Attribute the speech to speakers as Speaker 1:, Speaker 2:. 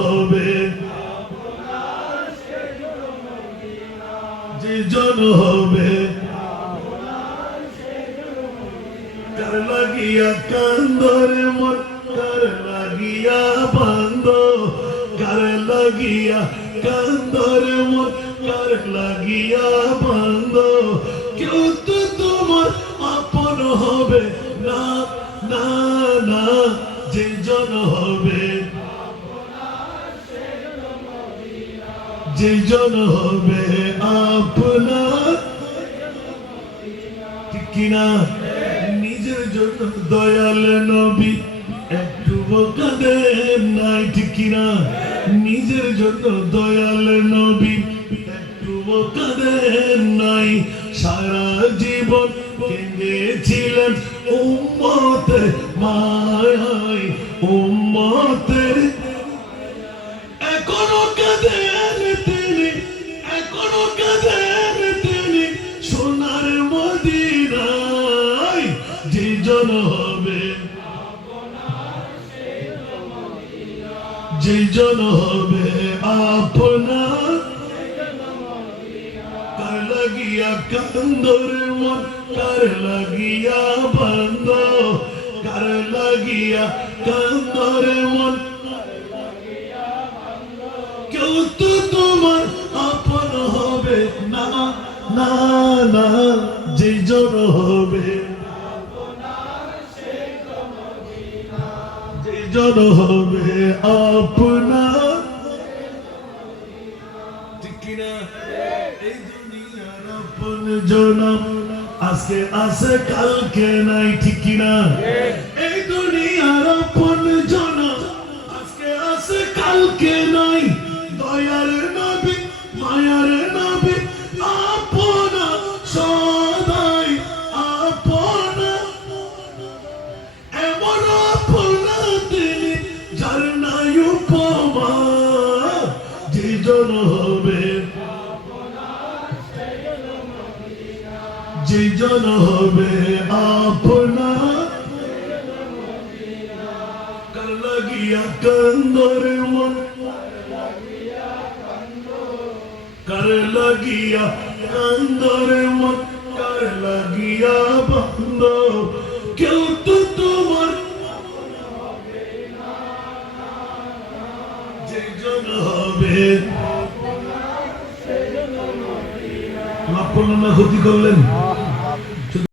Speaker 1: হবে। যে জন হবে। কার লাগিয়া কান্দরে মন কার লাগিয়া বান্দ কার লাগিয়া কান্দরে মন কার লাগিয়া বান্দ কেউ তো তোমার আপন হবে না না না, যে জন হবে। যে জন হবে আপনার। ঠিক কিনা? নিজের জন্য দয়াল নবী একটু নাই, ঠিক কিনা? নিজের জন্য দয়াল নবী একটু কাঁদেন নাই। সারা জীবন কেঁদেছিলেন উম্মতের। মায় এখনও কাঁদেন এখনও কাঁদেন তিনি সোনার মদিনায় যে জন হবে যে জন হবে আপনার কার লাগিয়া কান্দরে মন কার লাগিয়া বন্ধ কার লাগিয়া কান্দরে মন কেউ তো আজকে আছে, কালকে নাই, ঠিক কিনা? এই দুনিয়ার আপন জনম আজকে আছে, কালকে নাই। দয়ার নবী, মায়ার যে হবে। যে হবে আপনা কার লাগিয়া কান্দরে মন। কার লাগিয়া কান্দরে মন কার লাগিয়া বন্ধ। কেউ তো তোমার যে জন হবে করলেন না ক্ষতি করলেন।